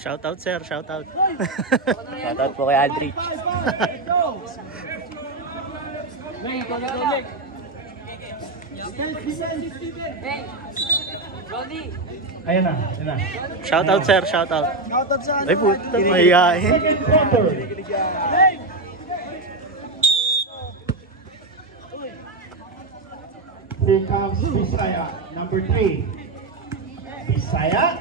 Shout out, sir. Shout out. Shoutout po kay Aldrich. Ayan na. Shout out, sir. Shout out. Ay, puta. Mahihain. Second quarter. Here comes Bisaya, number 3. Bisaya.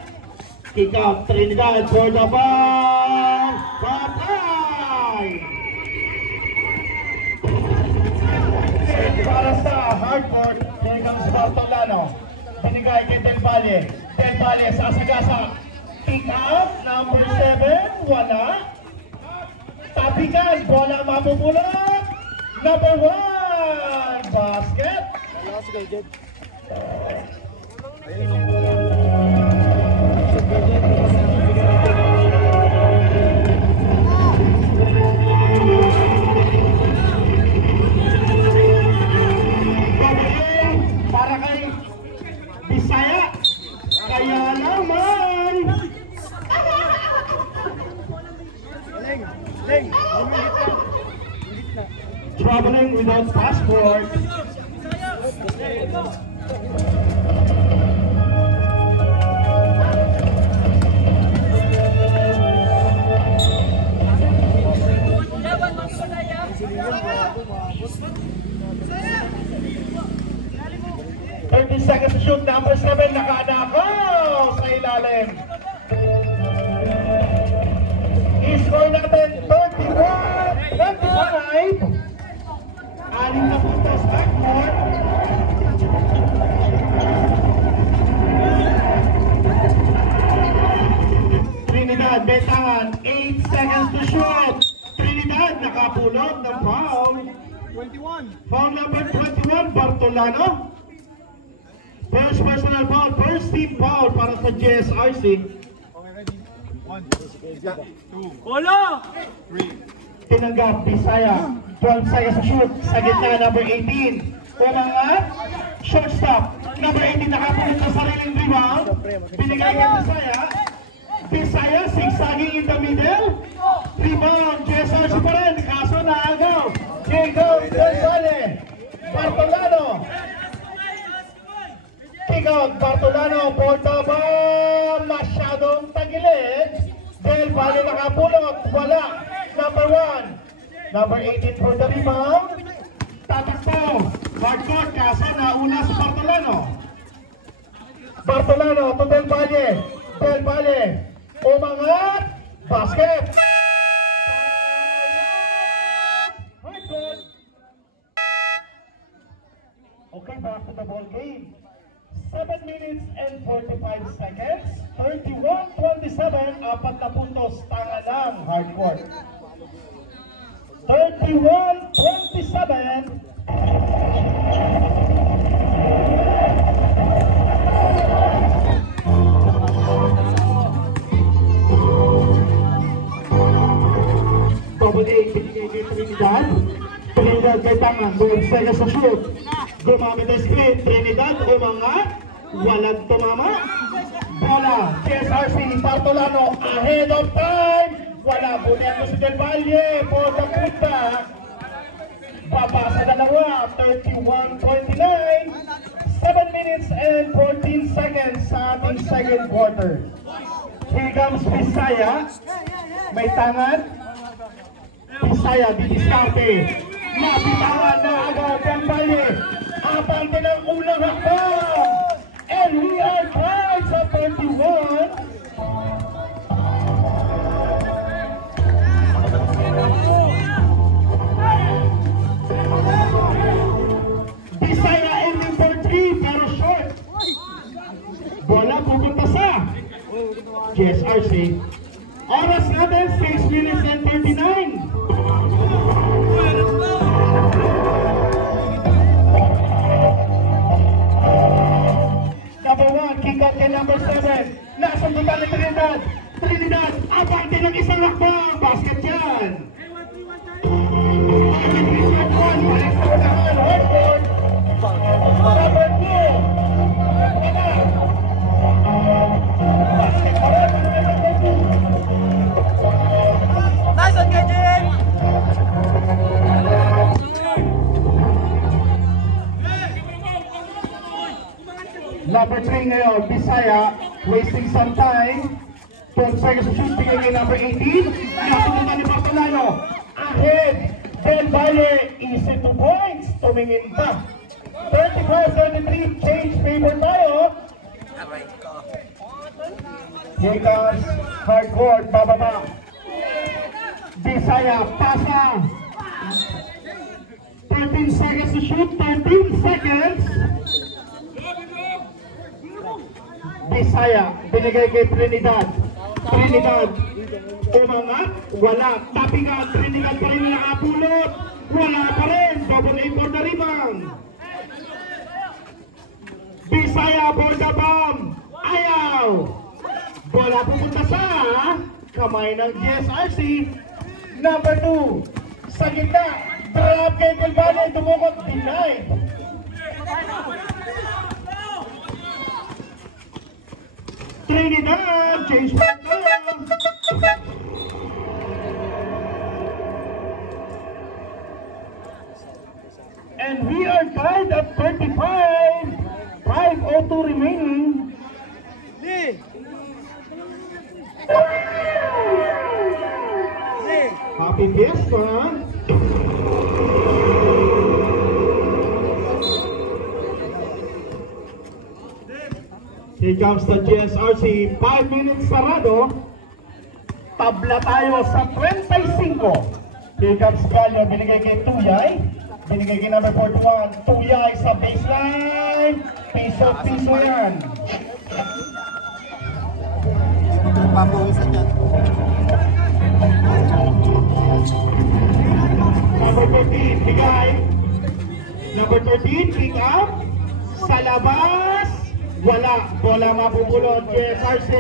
Kick out Trinidad for the ball. Patay! Para sa hardcourt, here comes Bartolano. Binigay kay Del Valle. Del Valle sasagasa. Kick out, number 7. Wala. Tapikan, bola mapupulot. Number 1. Basket. 30 seconds to shoot. Number 7 nakaanakaw sa ilalim. I-score natin 31-25. Anim na puntos backcourt. Trinidad, betangan. 8 seconds to shoot. Trinidad nakapulot ng foul. 21. Foul number 21, Bartolano. First personal foul, first team foul para sa GSRC. Okay, ready? 1, 2, Wala! 3. Tinanggap, Bisaya. 12 seconds to shoot. Sa gitna, number 18. Umangat. Shortstop. Number 18 nakapulot sa sariling rebound. Binigay kay Bisaya. Bisaya, zigzagging in the middle. Rebound, GSRC pa rin. Kaso naagaw. Jacob Del Valle. Bartolano. Kick out, Bartolano for the ball. Masyadong tagilid. Del Valle nakapulot. Wala. Number 1. Number 18 for the rebound. Tatakbo. Hardcourt, kaso nauna si Bartolano. Bartolano to Del Valle. Del Valle. Umangat. Basket. Hardcourt. Okay, back to the ball game. 7 minutes and 45 seconds. 31-27. 4 na puntos. Tanga lang. Hardcourt. 31-27. Double A, binigay kay Trinidad. Trinidad kay Tangan. 12 seconds sa shoot. Gumamit ang screen. Trinidad, umangat. Walang tumama. Bola. GSRC, Bartolano, ahead of time. Wala po niya si Del Valle for the putback. Papasa dalawa. 31-29. 7 minutes and 14 seconds sa ating second quarter. Here comes Bisaya. May tangan. Bisaya, didiskarte. Napitawan na agad Del Valle. Abante ng unang hakbang. And we are tied sa 31. Bisaya ending for 3 pero short. Bola pupunta sa GSRC. Oras natin 6 minutes and 39. Number 1, kick out kay number 7. Nasundutan ni Trinidad. Trinidad, abante ng isang hakbang. Basket yan. Number 2. Basket pa rin. Number 3 ngayon, Bisaya, wasting some time. 12 seconds to shoot, bigay kay number 18. Nakasunod ni Bartolano. Ahead, Del Valle, easy 2 points. Tumingin pa. 35-33, change favor tayo. Here comes hardcore, bababa. Bisaya, pasa. 13 seconds to shoot, 13 seconds. Bisaya, binigay kay Trinidad. Trinidad, umangat, wala. Tapingan, Trinidad pa rin nakapulot. Wala pa rin, double A for the rebound. Bisaya for the bomb. Ayaw. Bola pupunta sa kamay ng GSRC. Number 2, sa gitna. Drop kay Del Valle, dumukot, denied. Trinidad, change back down. And we are tied at 35. 5:02 remaining. Happy Fiesta. Here comes the GSRC, 5 minutes sarado. Tabla tayo sa 25. Here comes Gallo, binigay kay Tuyay. Binigay kay number 41. Tuyay sa baseline. Piso yan. Number 13, bigay. Number 13, pick up. Sa labas. Wala, bola mapupulot, GSRC.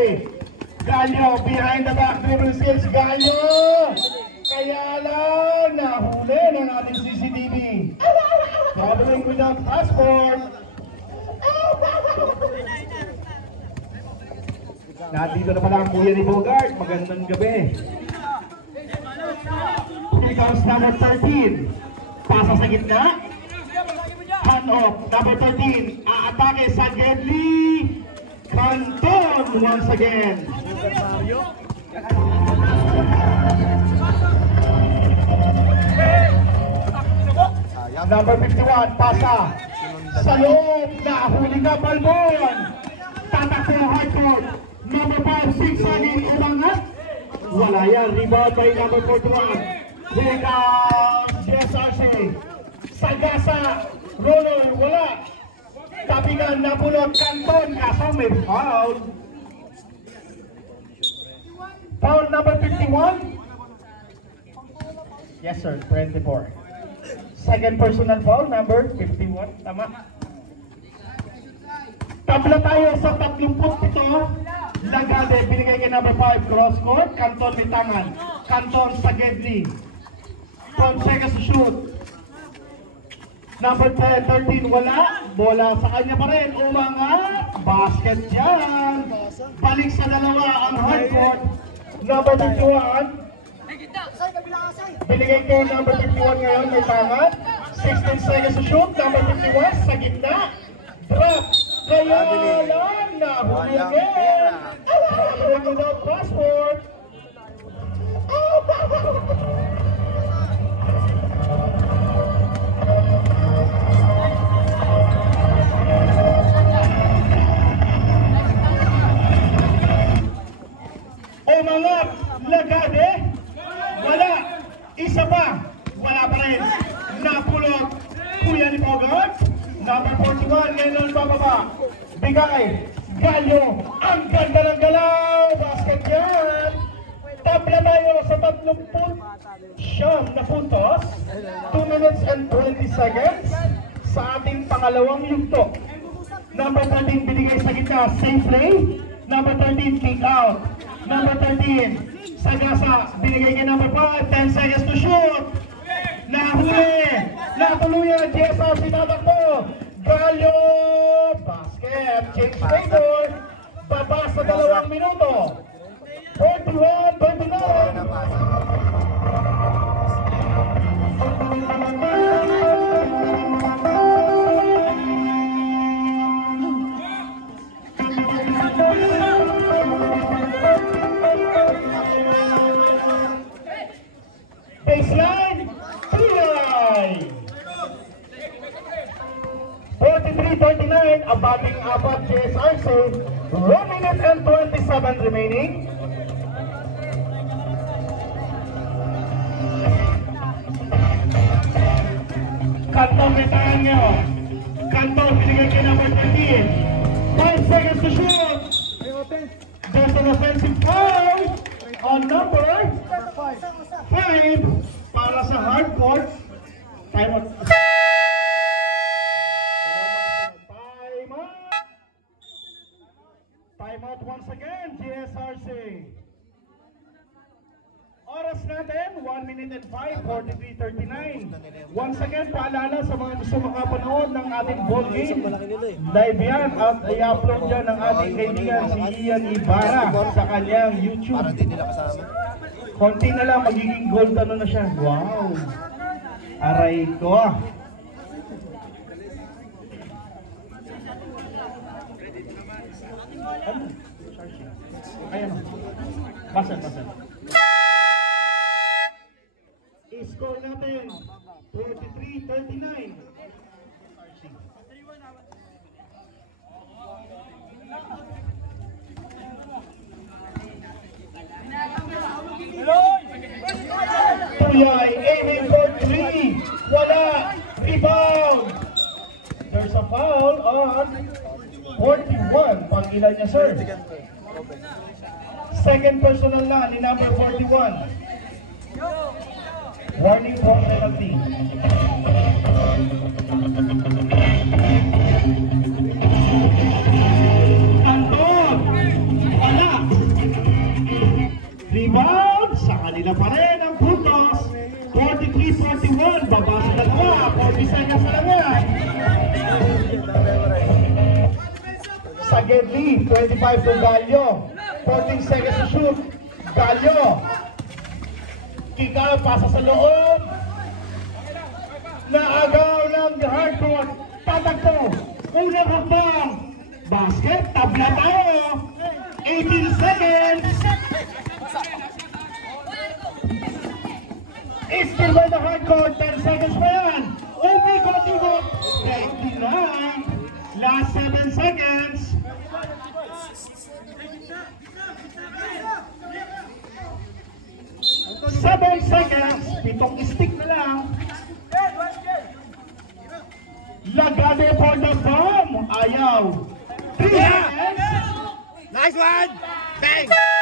Gallo, behind the back, dribble skills, Gallo! Kaya lang, nahuli ng ating CCTV. Traveling without passport. Nandito na pala ang kuya ni Bogart, magandang gabi. Here comes number 13. Pasa sa gitna. Hand off, number 13, aatake sa Gedli Canton once again. Number 51, pasa sa loob, nahuli ka Balbon. Tatakbo hardcourt. Number 5, 6 saging umangat. Wala yan, rebound by number 41. Here comes GSRC. Sagasa, roller, wala. Tapingan, napulot, Canton, kaso may foul. Foul number 51. Yes sir, 24. Second personal foul, number 51. Tama. Tabla tayo sa 37. Lagade, binigay kay number 5, cross court. Canton may tangan. Canton sa Gedli. 12 seconds to shoot. Number 10, 13, wala. Bola sa kanya pa rin. Umangat. Basket dyan. Balik sa dalawa ang hardcourt. Number 51. Binigay ko number 51 ngayon. May tangan. 16 seconds to shoot. Number 51 sa gitna. Drop. Kaya lang. Nahuli again. Without passport. Umangat, Lagade, wala, isa pa, wala pa rin, napulot, kuya ni Bogart, number 41, ngayon bababa, bigay, Gallo, ang ganda ng galaw, basket yan, tabla tayo sa 30 na puntos, 2 minutes and 20 seconds, sa ating pangalawang yugto. Number 13, binigay sa gitna, safe play, number 13, kick out. Number 13, Sagasa, binigay kay number 5, 10 seconds to shoot. Nahuli, natuluyan, GSRC tatakbo. Gallo, basket, change favor. Baba sa 2 minuto. 41-29. 43-39, abating apat JSRC. 1 minute and 27 remaining. Kantong retaan nyo. Kantong binigay kay number 13. 5 seconds to shoot. There's an offensive foul on number 5 para sa hard court. Time out. Time out once again, GSRC. Oras natin, 1 minute and 5, 43-39. Once again, paalala sa mga gusto makapanood ng ating ball game. Live yan at i-upload yan ng ating kaibigan si Ian Ibarra sa kanyang YouTube. Konti na lang, magiging gold ano na siya. Wow! Aray ko ah! Ayan. Basan. I-score natin 43-39. Tuyay aiming for 3. Wala. Rebound. There's a foul on 41. Pag-ilan niya, sir? Second personal na ni number 41. Warning for penalty. Anton! Wala! Rebound! Sa kanila pa rin ang puntos. 43-41. Baba sa dalawa. 40 seconds na lang yan. Sa Gedli, 25 to Gallo. 14 seconds to shoot. Gallo. Kika, pasa sa loob. Naagaw ng hardcourt. Tatagpo. Unang hakbang. Basket. Tabla tayo. 18 seconds. Still by the hardcourt. 10 seconds pa yan. Umikot-ikot. 29. Last 7 seconds. 7 seconds, 7 stick na lang. Lagade for the bomb. Ayaw. 3 seconds. Nice one! Bang!